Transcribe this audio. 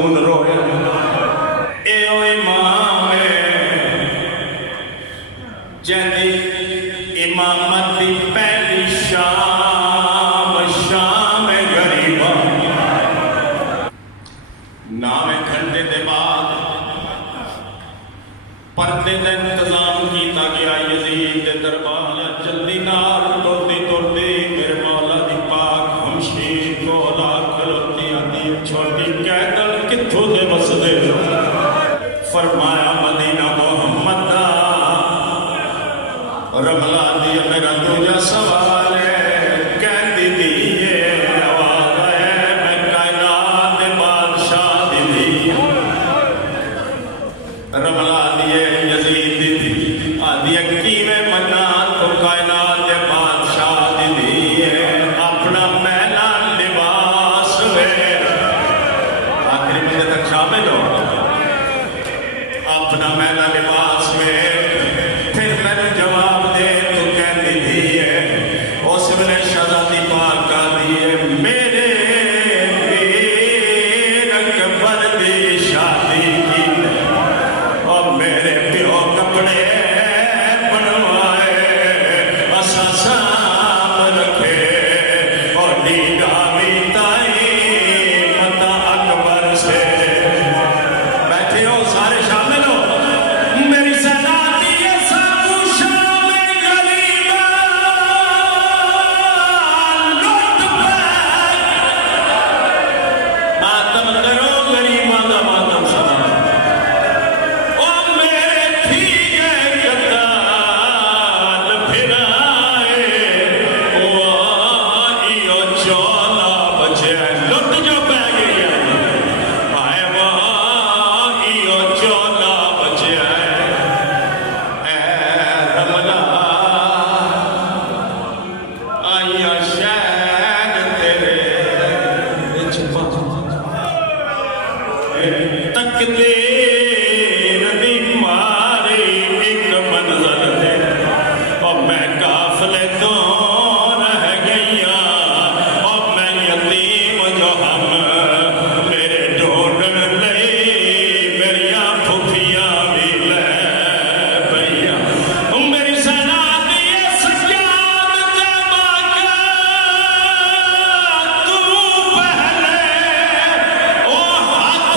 खून रोया ए ओ इमाम जैदी इमामत की पहली शाम शाम गरीबा नावे घंटे के बाद पर्दे का इंतजाम किया गया यजीद के दरबार जल्दी नाल तुरती तुरती मेरे मौला दी पाक हमशीर को ला खलोती आती छोटी कैदल कित्थों दे बसदे फरमाया मदीना मोहम्मद दा रमला दी मेरा दूजा सवाल है कहती दी आवाज है मैं कायनात दे बादशाह दी दी रमला दिए यजीद दी आदि किवें मन्ना तो कायनात दे बादशाह दी दी अपना मैला लिबास वे आखिरी बंदे तक शामिल हो अपना मैला लिबास वे फिर मैंने जवाब दे तो कहती थी उस वेले शहजादी पाक का दिए मेरे पीर अकबर दी शादी की और मेरे प्यो कपड़े बनवाए असा साम रखे और नीला भी ताई पता अकबर से बैठे हो सारे शामिल हो मेरी सदाती है साबू शाम गरीबा लुट मातम करो गरीबा का मातम सदा ओ मेरे थी गए कताल फिराए ओ इयो चौला बचे लुट जो पै गई आए वाह इयो चौला बचे रमला आइया शहर तेरे तकदीर दी मारी एक मंजर दे और मैं काफले तो रह गईया और मैं यतीम जो हम मेरे ढूंढन लई मेरिया फुफिया भी ले भैया मेरी सना दी सजाद ते माका तू पहले ओ हाथ